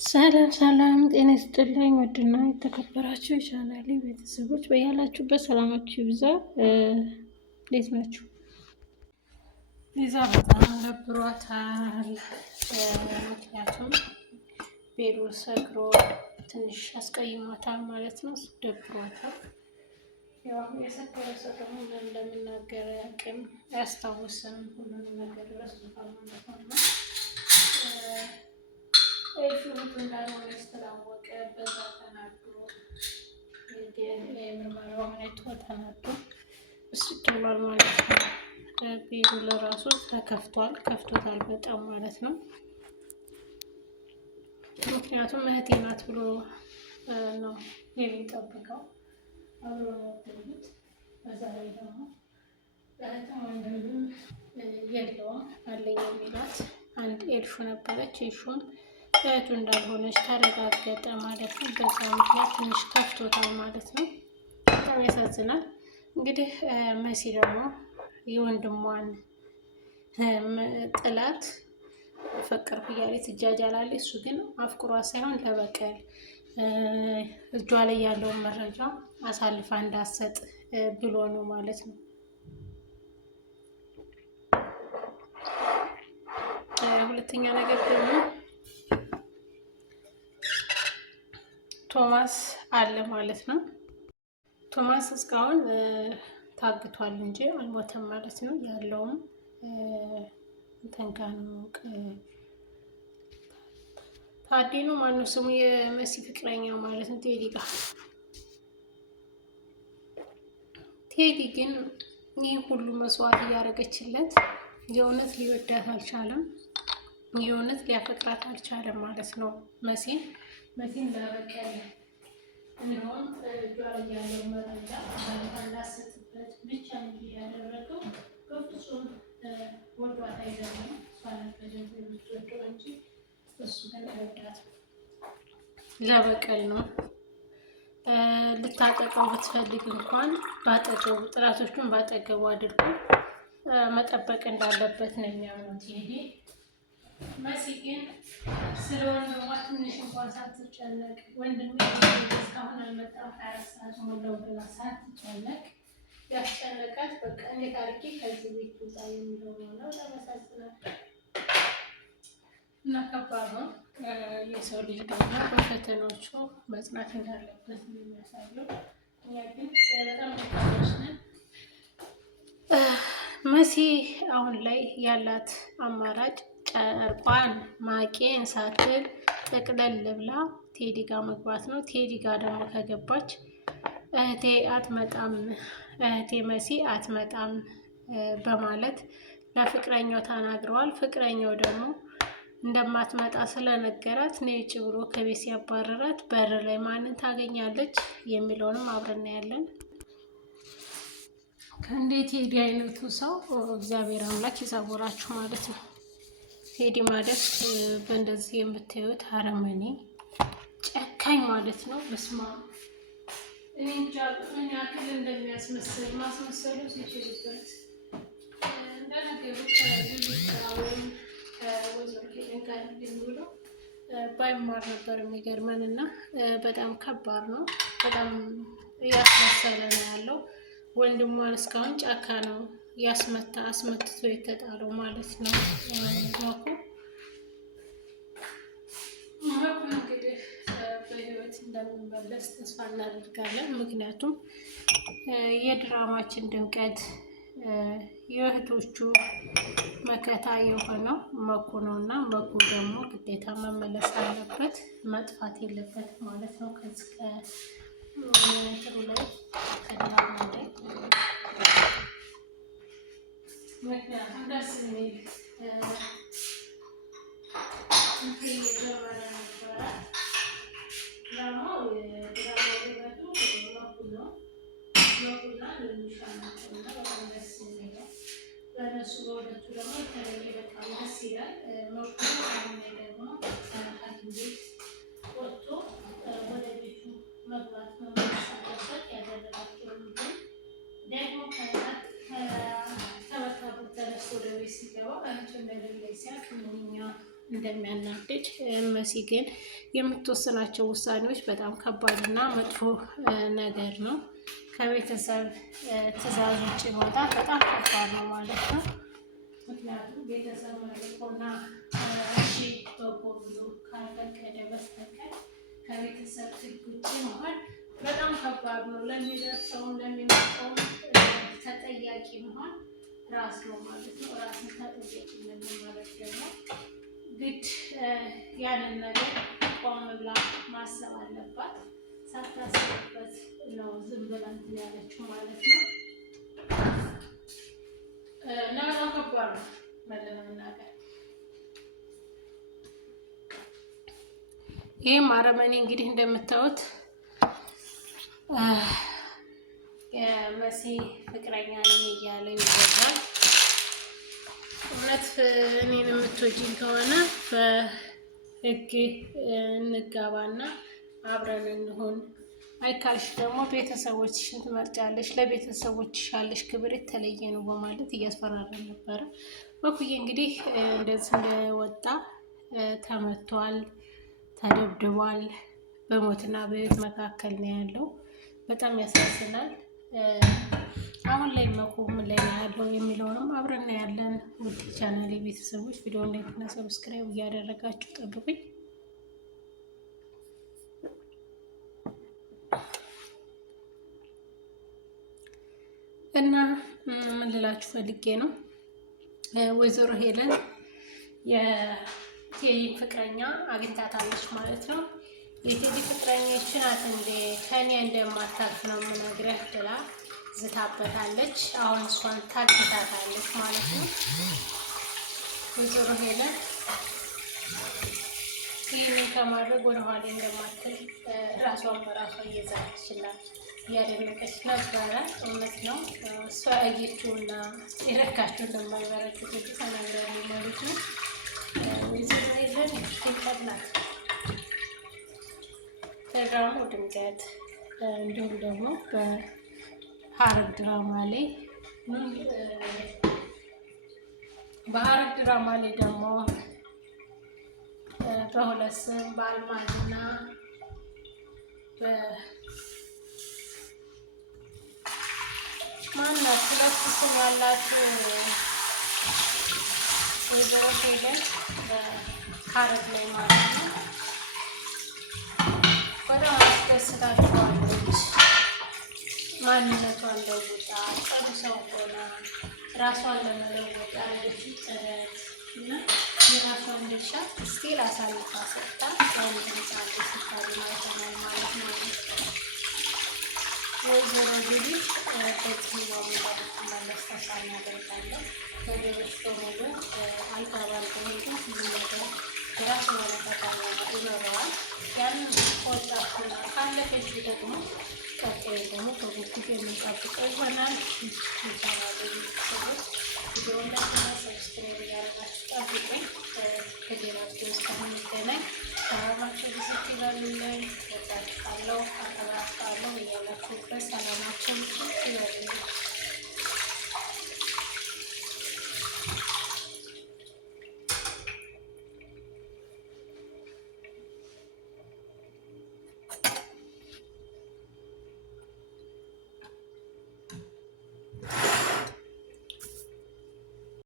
ሰላም ሰላም፣ ጤና ይስጥልኝ ውድና የተከበራችሁ የቻናሌ ቤተሰቦች በያላችሁበት ሰላማችሁ ይብዛ። እንዴት ናችሁ? ሊዛ በጣም ደብሯታል። ምክንያቱም ቤሩ ሰክሮ ትንሽ አስቀይሟታል ማለት ነው። ደብሯታል። ያው የሰከረ ሰው ደግሞ ምን እንደሚናገር አያውቅም፣ አያስታውስም። ሁሉንም ነገር ረስቶታል ማለት ነው። ሹሩቱ እንዳልሆነ ስላወቀ በዛ ተናዶ የምርመራው ሁኔታ ተናዶ እሱ ብሏል ማለት ነው። ቤሩ ለራሱ ከፍቶታል በጣም ማለት ነው። ምክንያቱም እህቴ ናት ብሎ ነው የሚጠብቀው። አብሮ ነው ያሉት። በዛ ላይ ደግሞ እህትም ወንድምም የለውም። አለኝ የሚላት አንድ ኤልሹ ነበረች። ኤልሹም እህቱ እንዳልሆነች ተረጋገጠ ማለት ነው። በዛ ምክንያት ትንሽ ከፍቶታል ማለት ነው። በጣም ያሳዝናል። እንግዲህ መሲ ደግሞ የወንድሟን ጥላት ፈቀርኩ እያለች ትጃጃላለች። እሱ ግን አፍቅሯ ሳይሆን ለበቀል እጇ ላይ ያለውን መረጃ አሳልፋ እንዳሰጥ ብሎ ነው ማለት ነው። ሁለተኛ ነገር ደግሞ ቶማስ አለ ማለት ነው። ቶማስ እስካሁን ታግቷል እንጂ አልሞተም ማለት ነው። ያለውም ተንጋኑ ታዲ ነው። ማነው ስሙ? የመሲ ፍቅረኛው ማለት ነው። ቴዲ ጋር ቴዲ ግን ይህ ሁሉ መስዋዕት እያደረገችለት የእውነት ሊወዳት አልቻለም። የእውነት ሊያፈቅራት አልቻለም ማለት ነው። መሲን ለበቀል እንደውም እጇ ላይ ያለው መረጃ እንዳሰጥበት ብቻ እንጂ ያደረገው በፍጹም ወዷት አይደለም። እሷን የምትወደው እንጂ እሱ ግን አይወዳትም። ለበቀል ነው። ልታጠቀው ብትፈልግ እንኳን ባጠገቡ ጥላቶቹን ባጠገቡ አድርጎ መጠበቅ እንዳለበት ነው የሚያምኑት። ይሄ መሲ ግን ስለ ወንድሟ ትንሽ እንኳን ሳትጨነቅ ወንድሜ እስካሁን አልመጣም 24 ሰዓት ሞላው ብላ ሳትጨነቅ ያስጨነቃት በቃ እንዴት አድርጌ ከዚህ ቤት ውጣ የሚለው ነው። ተመሳስላል እና ከባድ ነው። የሰው ልጅ ደግሞ በፈተናዎቹ መጽናት እንዳለበት ነው የሚያሳየው። እኛ ግን በጣም ተካሽ ነን። መሲ አሁን ላይ ያላት አማራጭ ጨርቋን ማቄን ሳትል ጠቅለል ብላ ቴዲ ጋር መግባት ነው። ቴዲ ጋር ደግሞ ከገባች እህቴ አትመጣም፣ እህቴ መሲ አትመጣም በማለት ለፍቅረኛው ተናግረዋል። ፍቅረኛው ደግሞ እንደማትመጣ ስለነገራት ነይ ውጭ ብሎ ከቤት ሲያባረራት በር ላይ ማንን ታገኛለች የሚለውንም አብረን እናያለን። ከእንዴት ቴዲ አይነቱ ሰው እግዚአብሔር አምላክ ይሰውራችሁ ማለት ነው። ቴዲ ማለት በእንደዚህ የምታዩት አረመኔ ጨካኝ ማለት ነው። በስማ እኔ እንጃ ምን ያክል እንደሚያስመስል ማስመሰሉ ሲችልበት እንደነገሩ ወይም ከወይዘሮ ሄለን ጋር ብሎ ባይማር ነበር የሚገርመን እና በጣም ከባድ ነው። በጣም እያስመሰለ ነው ያለው። ወንድሟን እስካሁን ጫካ ነው አስመትቶ የተጣለው ማለት ነው። መኩ እንግዲህ በህይወት እንደምንመለስ ተስፋ እናደርጋለን። ምክንያቱም የድራማችን ድምቀት የእህቶቹ መከታ የሆነው መኩ ነው እና መኩ ደግሞ ግዴታ መመለስ አለበት፣ መጥፋት የለበት ማለት ነው። ከዚህ ከእንትኑ ላይ ከድራማ ላይ ምክንያቱም ደስ የሚል እየጀመረ ነበረ። ድራማው ውበቱ መኩ ነው። መኩና ልንሻ ናቸው እና በጣም ደስ የሚለው በእነሱ በሁለቱ ደግሞ የተለየ በጣም ደስ ይላል። መኩ አሁን ላይ ደግሞ ሐኪም ቤት ወጥቶ ወደ ቤቱ መግባት መመለስ አለበት። ያደረጋቸውን ግን ደግሞ ተበታቡ ተነስቶ ወደ ቤት ሲገባ አንቺ እንደሌለኝ ሲያውቅ ምንኛ እንደሚያናድድ። መሲ ግን የምትወስናቸው ውሳኔዎች በጣም ከባድና መጥፎ ነገር ነው። ከቤተሰብ ትዕዛዝ ውጭ መውጣት በጣም ከባድ ነው ማለት ነው። ምክንያቱም ቤተሰብ መርቆና እሺ በጎ ብሎ ካልፈቀደ በስተቀር ከቤተሰብ ሕግ ውጭ መሆን በጣም ከባድ ነው። ለሚደርሰውም ለሚመጣውም ተጠያቂ መሆን ራስ ነው ማለት ነው። ራስን ተጠያቂነት ማለት ደግሞ ግድ ያንን ነገር ቆም ብላ ማሰብ አለባት። ሳታስብበት ነው ዝም ብላ እንትን ያለችው ማለት ነው። እና በጣም ከባድ ነው ለመናገር። ይህም አረመኔ እንግዲህ እንደምታዩት የመሲ ፍቅረኛ ነኝ እያለ ይወዳል። እውነት እኔን የምትወጂኝ ከሆነ በህግ እንጋባና አብረን እንሆን፣ አይካልሽ ደግሞ ቤተሰቦችሽን ትመርጫለሽ፣ ለቤተሰቦችሽ ያለሽ ክብር የተለየ ነው በማለት እያስፈራራ ነበረ። በኩዬ እንግዲህ እንደዚህ እንደወጣ ተመቷል፣ ተደብድቧል። በሞትና በህይወት መካከል ነው ያለው። በጣም ያሳዝናል። አሁን ላይ መቆም ላይ ነው ያለው የሚለውንም አብረን ያለን ውድ ቻናል ቤተሰቦች ቪዲዮ ላይክና ሰብስክራይብ እያደረጋችሁ ጠብቁኝ እና ምን ልላችሁ ፈልጌ ነው፣ ወይዘሮ ሄለን የቴዲ ፍቅረኛ አግኝታታለች ማለት ነው። የቴዲ ፍቅረኞች ናት እንዴ ከኔ እንደማታልፍ ነው የምነግርህ ብላ ዝታበታለች። አሁን እሷን ታግታታለች ማለት ነው። ወይዘሮ ሄለን ይህንን ከማድረግ ወደኋላ እንደማትል ራሷን በራሷ እየዛችና እያደነቀች ነበረ። እውነት ነው። እሷ ያየችውና የረካችው እንደማይበረክት ተናግራለች ማለት ነው። ወይዘሮ ሄለን ይቀጥላል። ድራማ ድምቀት እንዲሁም ደግሞ በሐረግ ድራማ ላይ ደግሞ በሁለት ስም በአልማዝና ማናት ሁለት ስም ያላችሁ ወይዘሮ ሄለን በሐረግ ላይ ማለት ነው። በጣም አስደስታችኋለች። ማንነቷን ለውጣ ጥሩ ሰው ሆና ራሷን ለመለወጥ ያለችው ጥረት እና የራሷን ድርሻ ስቲል አሳልፋ ሰጥታ ወንድ ህፃን ስታሪ ማይተናል ማለት ነው። ወይዘሮ እንግዲህ በዚህ በሙላ ብትመለስ ተስፋ እናደርጋለን። ነገሮች በሙሉ አልጋ ባልጋ ሄዱ ሁሉ ነገር የራሱ የሆነ ፈተና ይኖረዋል። ያንን ወጣቱና ካለፈች ደግሞ ቀጣይ ደግሞ በጉጉት የምንጠብቀው ይሆናል። ይቻላል ቤተሰቦች ቪዲዮውን ላይክና ሰብስክራይብ እያደረጋችሁ ጠብቁኝ። ከሌላ ቪዲዮ እስከምንገናኝ ሰላማችሁ ብዝት ይበሉልኝ። ወዳችኋለሁ፣ አከብራችኋለሁ። እያላችሁበት ሰላማችሁ ይበሉልኝ።